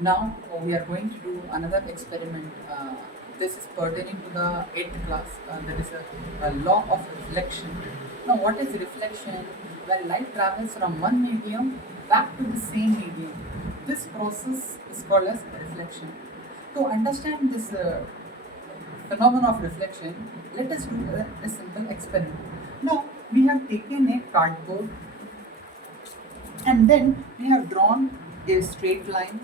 Now we are going to do another experiment. This is pertaining to the 8th class. That is a law of reflection. Now, what is reflection? When light travels from one medium back to the same medium, this process is called as reflection. To understand this phenomenon of reflection, let us do a simple experiment. Now, we have taken a cardboard and then we have drawn a straight line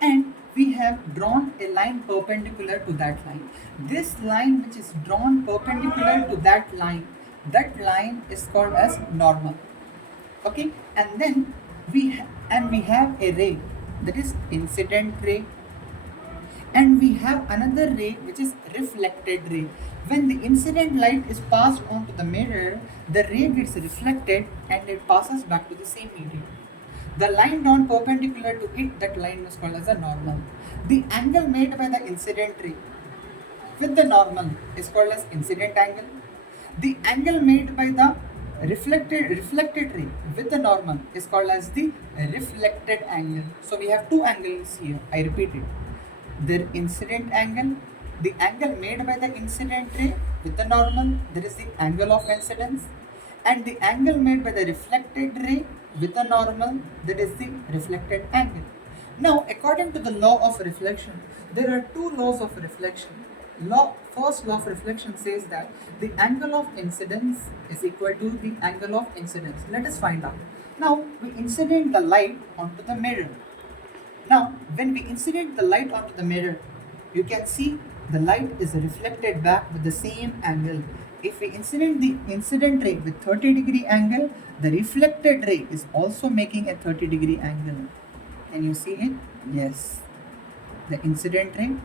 and we have drawn a line perpendicular to that line. This line which is drawn perpendicular to that line is called as normal. Okay, and then we have a ray, that is incident ray, and we have another ray which is reflected ray. When the incident light is passed onto the mirror, the ray gets reflected and it passes back to the same medium. The line drawn perpendicular to it, that line is called as a normal. The angle made by the incident ray with the normal is called as incident angle. The angle made by the reflected ray with the normal is called as the reflected angle. So we have two angles here. I repeat it. The incident angle, the angle made by the incident ray with the normal, there is the angle of incidence, and the angle made by the reflected ray with the normal, that is the reflected angle. Now, according to the law of reflection, there are two laws of reflection. First law of reflection says that the angle of incidence is equal to the angle of incidence. Let us find out. Now, we incident the light onto the mirror. Now, when we incident the light onto the mirror, you can see the light is reflected back with the same angle. If we incident the incident ray with 30-degree angle, the reflected ray is also making a 30-degree angle. Can you see it? Yes. The incident ray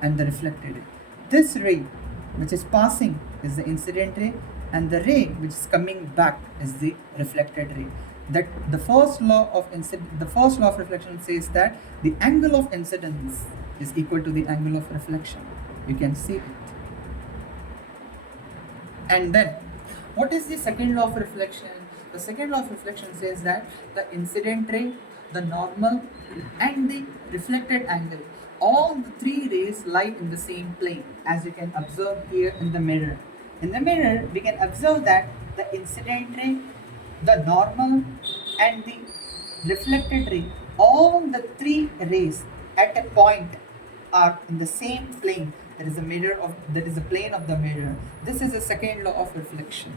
and the reflected ray. This ray which is passing is the incident ray, and the ray which is coming back is the reflected ray. That the first law of reflection says that the angle of incidence is equal to the angle of reflection. You can see it. And then, what is the second law of reflection? The second law of reflection says that the incident ray, the normal, and the reflected angle, all the three rays lie in the same plane, as you can observe here in the mirror. In the mirror, we can observe that the incident ray, the normal, and the reflected ray, all the three rays at a point are in the same plane. That is the plane of the mirror. This is the second law of reflection.